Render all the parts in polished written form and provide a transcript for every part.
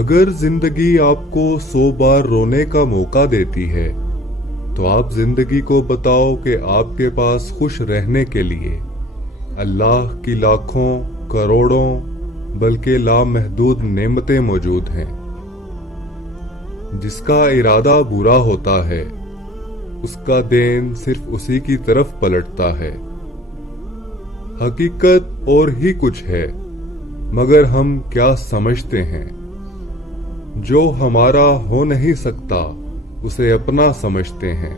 اگر زندگی آپ کو 100 بار رونے کا موقع دیتی ہے تو آپ زندگی کو بتاؤ کہ آپ کے پاس خوش رہنے کے لیے اللہ کی لاکھوں کروڑوں بلکہ لامحدود نعمتیں موجود ہیں۔ جس کا ارادہ برا ہوتا ہے اس کا دین صرف اسی کی طرف پلٹتا ہے۔ حقیقت اور ہی کچھ ہے مگر ہم کیا سمجھتے ہیں؟ جو ہمارا ہو نہیں سکتا اسے اپنا سمجھتے ہیں۔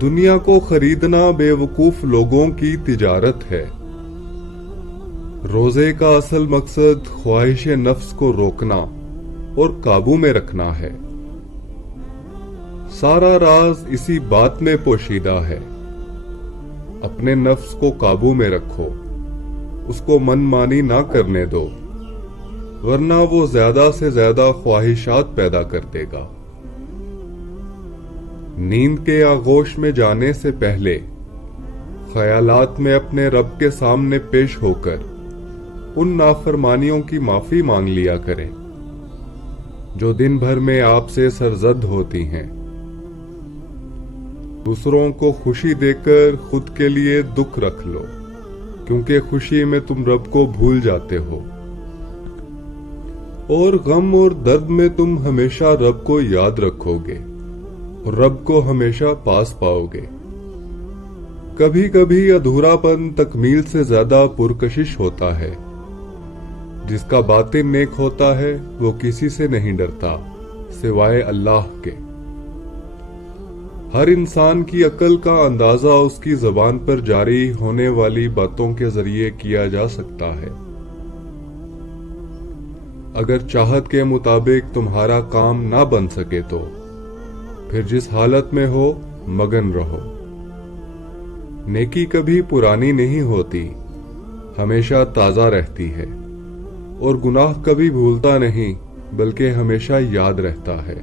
دنیا کو خریدنا بے وقوف لوگوں کی تجارت ہے۔ روزے کا اصل مقصد خواہش نفس کو روکنا اور قابو میں رکھنا ہے۔ سارا راز اسی بات میں پوشیدہ ہے۔ اپنے نفس کو قابو میں رکھو، اس کو من مانی نہ کرنے دو، ورنہ وہ زیادہ سے زیادہ خواہشات پیدا کر دے گا۔ نیند کے آغوش میں جانے سے پہلے خیالات میں اپنے رب کے سامنے پیش ہو کر ان نافرمانیوں کی معافی مانگ لیا کریں جو دن بھر میں آپ سے سرزد ہوتی ہیں۔ دوسروں کو خوشی دے کر خود کے لیے دکھ رکھ لو، کیونکہ خوشی میں تم رب کو بھول جاتے ہو، اور غم اور درد میں تم ہمیشہ رب کو یاد رکھو گے اور رب کو ہمیشہ پاس پاؤ گے۔ کبھی کبھی ادھورا پن تکمیل سے زیادہ پرکشش ہوتا ہے۔ جس کا باطن نیک ہوتا ہے وہ کسی سے نہیں ڈرتا سوائے اللہ کے۔ ہر انسان کی عقل کا اندازہ اس کی زبان پر جاری ہونے والی باتوں کے ذریعے کیا جا سکتا ہے۔ اگر چاہت کے مطابق تمہارا کام نہ بن سکے تو پھر جس حالت میں ہو مگن رہو۔ نیکی کبھی پرانی نہیں ہوتی، ہمیشہ تازہ رہتی ہے، اور گناہ کبھی بھولتا نہیں بلکہ ہمیشہ یاد رہتا ہے۔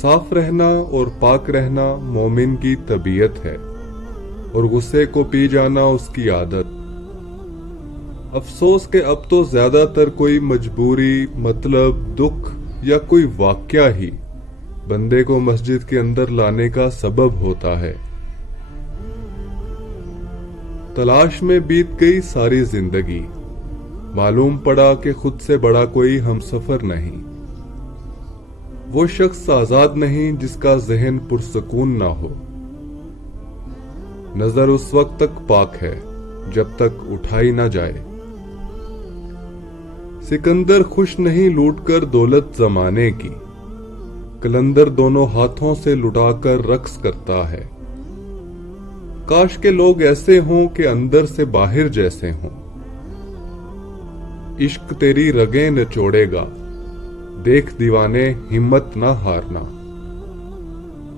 صاف رہنا اور پاک رہنا مومن کی طبیعت ہے، اور غصے کو پی جانا اس کی عادت۔ افسوس کہ اب تو زیادہ تر کوئی مجبوری، مطلب، دکھ یا کوئی واقعہ ہی بندے کو مسجد کے اندر لانے کا سبب ہوتا ہے۔ تلاش میں بیت گئی ساری زندگی، معلوم پڑا کہ خود سے بڑا کوئی ہمسفر نہیں۔ وہ شخص آزاد نہیں جس کا ذہن پرسکون نہ ہو۔ نظر اس وقت تک پاک ہے جب تک اٹھائی نہ جائے۔ سکندر خوش نہیں لوٹ کر دولت زمانے کی، قلندر دونوں ہاتھوں سے لٹا کر رقص کرتا ہے۔ کاش کے لوگ ایسے ہوں کہ اندر سے باہر جیسے ہوں۔ عشق تیری رگیں نچوڑے گا، دیکھ دیوانے ہمت نہ ہارنا۔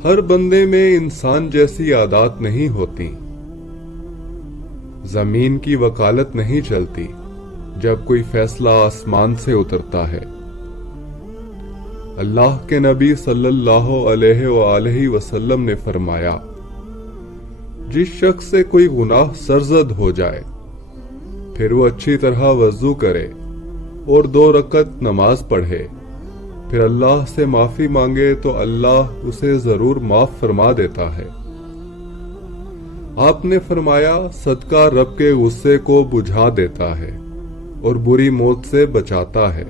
ہر بندے میں انسان جیسی عادات نہیں ہوتی۔ زمین کی وکالت نہیں چلتی جب کوئی فیصلہ آسمان سے اترتا ہے۔ اللہ کے نبی صلی اللہ علیہ وآلہ وسلم نے فرمایا، جس شخص سے کوئی گناہ سرزد ہو جائے پھر وہ اچھی طرح وضو کرے اور 2 رکعت نماز پڑھے، پھر اللہ سے معافی مانگے تو اللہ اسے ضرور معاف فرما دیتا ہے۔ آپ نے فرمایا، صدقہ رب کے غصے کو بجھا دیتا ہے اور بری موت سے بچاتا ہے۔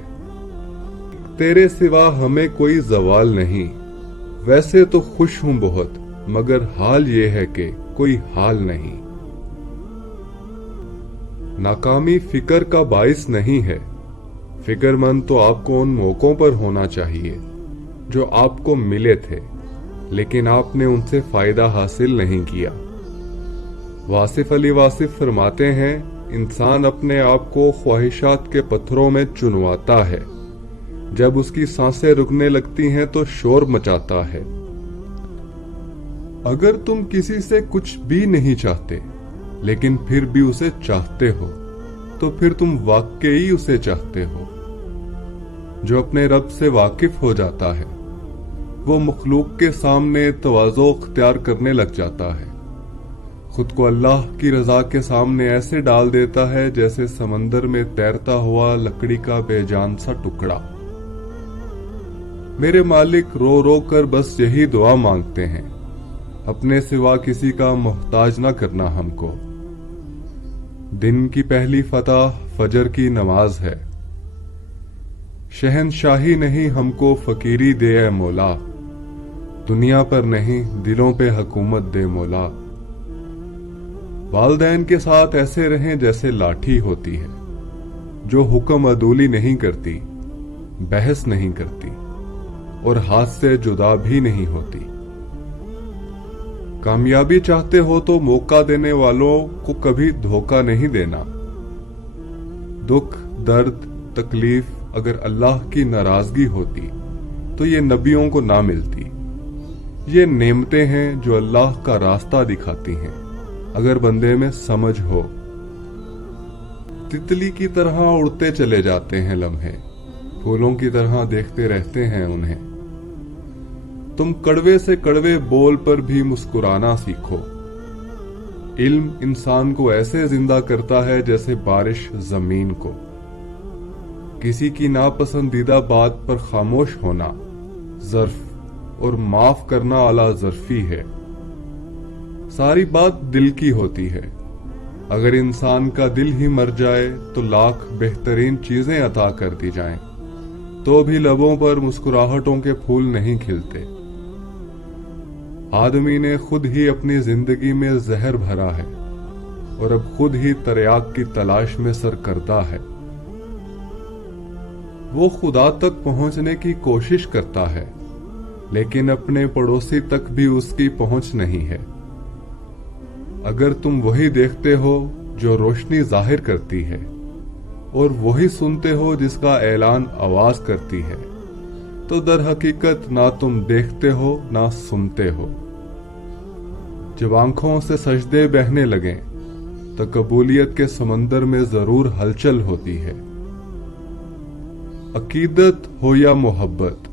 تیرے سوا ہمیں کوئی زوال نہیں، ویسے تو خوش ہوں بہت، مگر حال یہ ہے کہ کوئی حال نہیں۔ ناکامی فکر کا باعث نہیں ہے، فکر مند تو آپ کو ان موقعوں پر ہونا چاہیے جو آپ کو ملے تھے لیکن آپ نے ان سے فائدہ حاصل نہیں کیا۔ واصف علی واصف فرماتے ہیں، انسان اپنے آپ کو خواہشات کے پتھروں میں چنواتا ہے، جب اس کی سانسیں رکنے لگتی ہیں تو شور مچاتا ہے۔ اگر تم کسی سے کچھ بھی نہیں چاہتے لیکن پھر بھی اسے چاہتے ہو تو پھر تم واقعی اسے چاہتے ہو۔ جو اپنے رب سے واقف ہو جاتا ہے وہ مخلوق کے سامنے تواضع اختیار کرنے لگ جاتا ہے خود کو اللہ کی رضا کے سامنے ایسے ڈال دیتا ہے جیسے سمندر میں تیرتا ہوا لکڑی کا بے جان سا ٹکڑا۔ میرے مالک رو رو کر بس یہی دعا مانگتے ہیں، اپنے سوا کسی کا محتاج نہ کرنا ہم کو۔ دن کی پہلی فتح فجر کی نماز ہے۔ شہنشاہی نہیں ہم کو فقیری دے اے مولا، دنیا پر نہیں دلوں پہ حکومت دے مولا۔ والدین کے ساتھ ایسے رہیں جیسے لاٹھی ہوتی ہے، جو حکم عدولی نہیں کرتی، بحث نہیں کرتی اور ہاتھ سے جدا بھی نہیں ہوتی۔ کامیابی چاہتے ہو تو موقع دینے والوں کو کبھی دھوکہ نہیں دینا۔ دکھ، درد، تکلیف اگر اللہ کی ناراضگی ہوتی تو یہ نبیوں کو نہ ملتی۔ یہ نعمتیں ہیں جو اللہ کا راستہ دکھاتی ہیں اگر بندے میں سمجھ ہو۔ تتلی کی طرح اڑتے چلے جاتے ہیں لمحے، پھولوں کی طرح دیکھتے رہتے ہیں انہیں۔ تم کڑوے سے کڑوے بول پر بھی مسکرانا سیکھو۔ علم انسان کو ایسے زندہ کرتا ہے جیسے بارش زمین کو۔ کسی کی ناپسندیدہ بات پر خاموش ہونا ظرف اور معاف کرنا اعلیٰ ظرفی ہے۔ ساری بات دل کی ہوتی ہے۔ اگر انسان کا دل ہی مر جائے تو لاکھ بہترین چیزیں عطا کر دی جائیں تو بھی لبوں پر مسکراہٹوں کے پھول نہیں کھلتے۔ آدمی نے خود ہی اپنی زندگی میں زہر بھرا ہے اور اب خود ہی تریاک کی تلاش میں سرکردہ ہے۔ وہ خدا تک پہنچنے کی کوشش کرتا ہے لیکن اپنے پڑوسی تک بھی اس کی پہنچ نہیں ہے۔ اگر تم وہی دیکھتے ہو جو روشنی ظاہر کرتی ہے اور وہی سنتے ہو جس کا اعلان آواز کرتی ہے تو در حقیقت نہ تم دیکھتے ہو نہ سنتے ہو۔ جب آنکھوں سے سجدے بہنے لگیں تو قبولیت کے سمندر میں ضرور ہلچل ہوتی ہے۔ عقیدت ہو یا محبت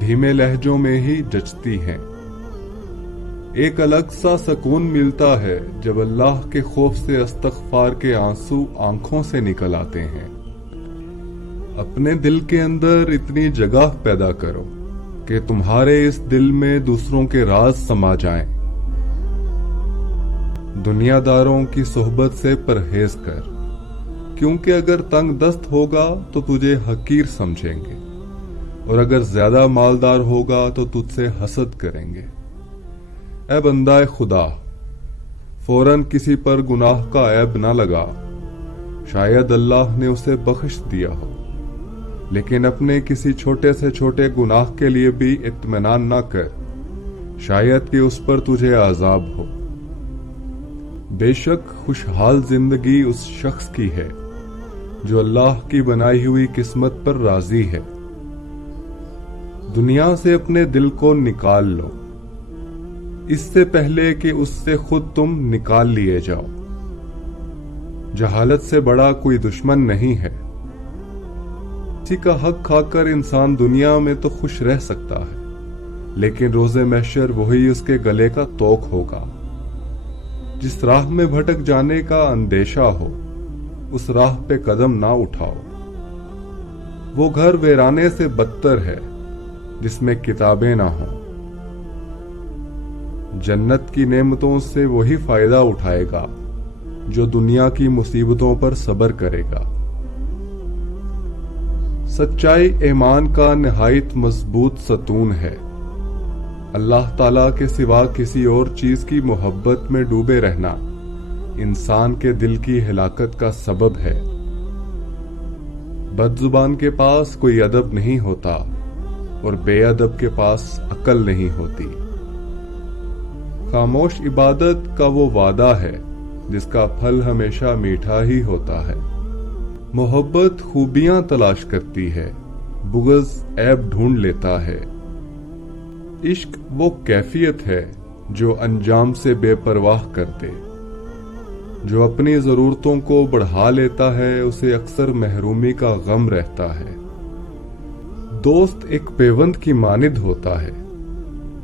دھیمے لہجوں میں ہی جچتی ہیں۔ ایک الگ سا سکون ملتا ہے جب اللہ کے خوف سے استغفار کے آنسو آنکھوں سے نکل آتے ہیں۔ اپنے دل کے اندر اتنی جگہ پیدا کرو کہ تمہارے اس دل میں دوسروں کے راز سما جائیں۔ دنیا داروں کی صحبت سے پرہیز کر، کیونکہ اگر تنگ دست ہوگا تو تجھے حقیر سمجھیں گے اور اگر زیادہ مالدار ہوگا تو تجھ سے حسد کریں گے۔ اے بندہ خدا، فوراً کسی پر گناہ کا عیب نہ لگا، شاید اللہ نے اسے بخش دیا ہو، لیکن اپنے کسی چھوٹے سے چھوٹے گناہ کے لیے بھی اطمینان نہ کر، شاید کہ اس پر تجھے عذاب ہو۔ بے شک خوشحال زندگی اس شخص کی ہے جو اللہ کی بنائی ہوئی قسمت پر راضی ہے۔ دنیا سے اپنے دل کو نکال لو اس سے پہلے کہ اس سے خود تم نکال لیے جاؤ۔ جہالت سے بڑا کوئی دشمن نہیں ہے۔ کسی کا حق کھا کر انسان دنیا میں تو خوش رہ سکتا ہے، لیکن روز محشر وہی اس کے گلے کا توق ہوگا۔ جس راہ میں بھٹک جانے کا اندیشہ ہو اس راہ پہ قدم نہ اٹھاؤ۔ وہ گھر ویرانے سے بدتر ہے جس میں کتابیں نہ ہوں۔ جنت کی نعمتوں سے وہی فائدہ اٹھائے گا جو دنیا کی مصیبتوں پر صبر کرے گا۔ سچائی ایمان کا نہایت مضبوط ستون ہے۔ اللہ تعالیٰ کے سوا کسی اور چیز کی محبت میں ڈوبے رہنا انسان کے دل کی ہلاکت کا سبب ہے۔ بد زبان کے پاس کوئی ادب نہیں ہوتا اور بے ادب کے پاس عقل نہیں ہوتی۔ خاموش عبادت کا وہ وعدہ ہے جس کا پھل ہمیشہ میٹھا ہی ہوتا ہے۔ محبت خوبیاں تلاش کرتی ہے، بغض عیب ڈھونڈ لیتا ہے۔ عشق وہ کیفیت ہے جو انجام سے بے پرواہ کر دے۔ جو اپنی ضرورتوں کو بڑھا لیتا ہے اسے اکثر محرومی کا غم رہتا ہے۔ دوست ایک پیوند کی مانند ہوتا ہے،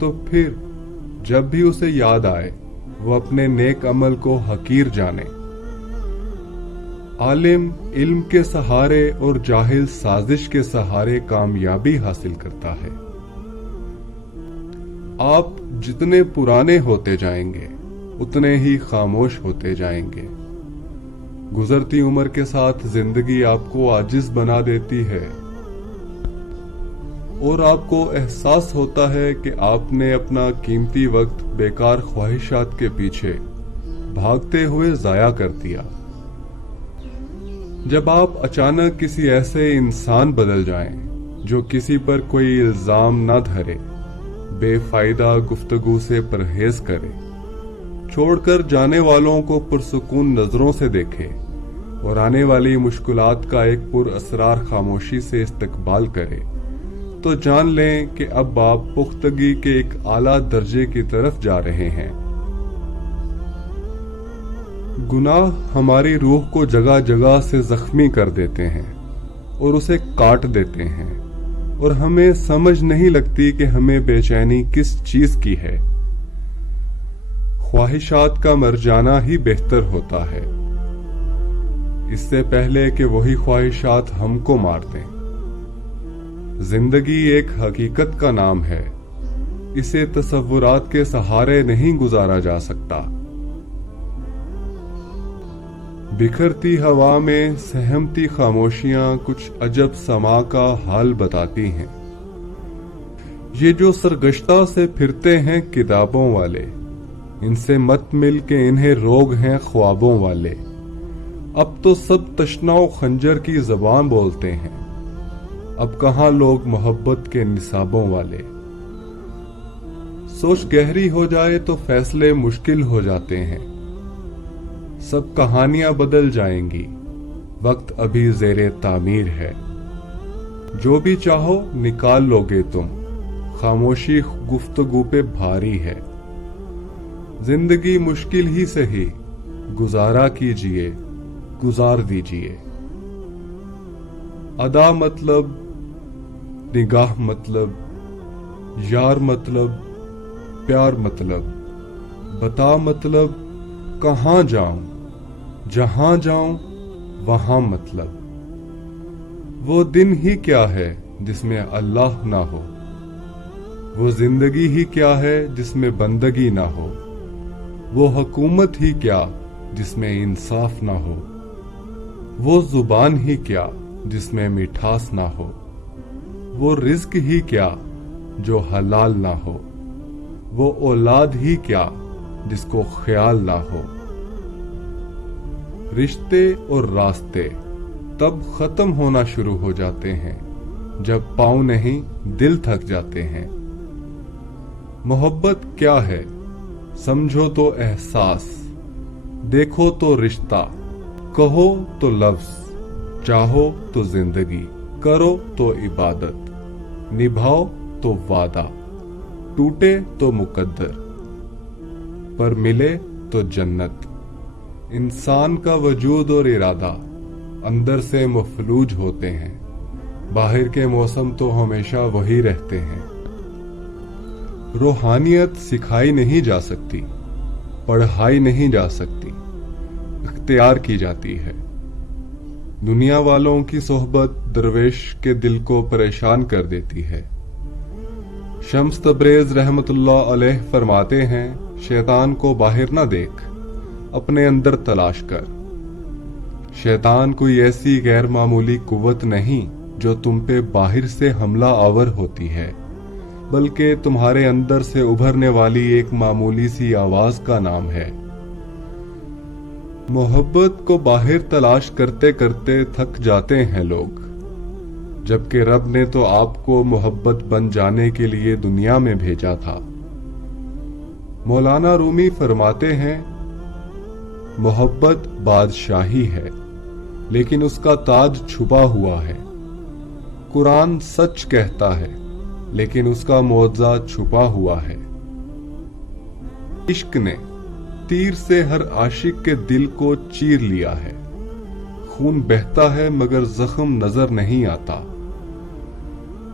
تو پھر جب بھی اسے یاد آئے وہ اپنے نیک عمل کو حقیر جانے۔ عالم علم کے سہارے اور جاہل سازش کے سہارے کامیابی حاصل کرتا ہے۔ آپ جتنے پرانے ہوتے جائیں گے اتنے ہی خاموش ہوتے جائیں گے۔ گزرتی عمر کے ساتھ زندگی آپ کو عاجز بنا دیتی ہے اور آپ کو احساس ہوتا ہے کہ آپ نے اپنا قیمتی وقت بیکار خواہشات کے پیچھے بھاگتے ہوئے ضائع کر دیا۔ جب آپ اچانک کسی ایسے انسان بدل جائیں جو کسی پر کوئی الزام نہ دھرے، بے فائدہ گفتگو سے پرہیز کرے، چھوڑ کر جانے والوں کو پرسکون نظروں سے دیکھے اور آنے والی مشکلات کا ایک پر اسرار خاموشی سے استقبال کرے، تو جان لیں کہ اب آپ پختگی کے ایک اعلیٰ درجے کی طرف جا رہے ہیں۔ گناہ ہماری روح کو جگہ جگہ سے زخمی کر دیتے ہیں اور اسے کاٹ دیتے ہیں، اور ہمیں سمجھ نہیں لگتی کہ ہمیں بے چینی کس چیز کی ہے۔ خواہشات کا مر جانا ہی بہتر ہوتا ہے، اس سے پہلے کہ وہی خواہشات ہم کو مار دیں۔ زندگی ایک حقیقت کا نام ہے، اسے تصورات کے سہارے نہیں گزارا جا سکتا۔ بکھرتی ہوا میں سہمتی خاموشیاں کچھ عجب سما کا حال بتاتی ہیں۔ یہ جو سرگشتہ سے پھرتے ہیں کتابوں والے، ان سے مت مل کے انہیں روگ ہیں خوابوں والے۔ اب تو سب تشنا و خنجر کی زبان بولتے ہیں، اب کہاں لوگ محبت کے نصابوں والے۔ سوچ گہری ہو جائے تو فیصلے مشکل ہو جاتے ہیں۔ سب کہانیاں بدل جائیں گی، وقت ابھی زیر تعمیر ہے۔ جو بھی چاہو نکال لوگے تم، خاموشی گفتگو پہ بھاری ہے۔ زندگی مشکل ہی سہی، گزارا کیجئے، گزار دیجئے۔ ادا مطلب، نگاہ مطلب، یار مطلب، پیار مطلب، بتا مطلب، کہاں جاؤں، جہاں جاؤں وہاں مطلب۔ وہ دن ہی کیا ہے جس میں اللہ نہ ہو، وہ زندگی ہی کیا ہے جس میں بندگی نہ ہو، وہ حکومت ہی کیا جس میں انصاف نہ ہو، وہ زبان ہی کیا جس میں مٹھاس نہ ہو، وہ رزق ہی کیا جو حلال نہ ہو، وہ اولاد ہی کیا جس کو خیال نہ ہو۔ رشتے اور راستے تب ختم ہونا شروع ہو جاتے ہیں جب پاؤں نہیں دل تھک جاتے ہیں۔ محبت کیا ہے؟ سمجھو تو احساس، دیکھو تو رشتہ، کہو تو لفظ، چاہو تو زندگی، کرو تو عبادت، نبھاؤ تو وعدہ، ٹوٹے تو مقدر، پر ملے تو جنت۔ انسان کا وجود اور ارادہ اندر سے مفلوج ہوتے ہیں، باہر کے موسم تو ہمیشہ وہی رہتے ہیں۔ روحانیت سکھائی نہیں جا سکتی، پڑھائی نہیں جا سکتی، اختیار کی جاتی ہے۔ دنیا والوں کی صحبت درویش کے دل کو پریشان کر دیتی ہے۔ شمس تبریز رحمت اللہ علیہ فرماتے ہیں، شیطان کو باہر نہ دیکھ، اپنے اندر تلاش کر۔ شیطان کوئی ایسی غیر معمولی قوت نہیں جو تم پہ باہر سے حملہ آور ہوتی ہے، بلکہ تمہارے اندر سے ابھرنے والی ایک معمولی سی آواز کا نام ہے۔ محبت کو باہر تلاش کرتے کرتے تھک جاتے ہیں لوگ، جبکہ رب نے تو آپ کو محبت بن جانے کے لیے دنیا میں بھیجا تھا۔ مولانا رومی فرماتے ہیں، محبت بادشاہی ہے لیکن اس کا تاج چھپا ہوا ہے۔ قرآن سچ کہتا ہے لیکن اس کا معجزہ چھپا ہوا ہے۔ عشق نے تیر سے ہر عاشق کے دل کو چیر لیا ہے۔ خون بہتا ہے مگر زخم نظر نہیں آتا۔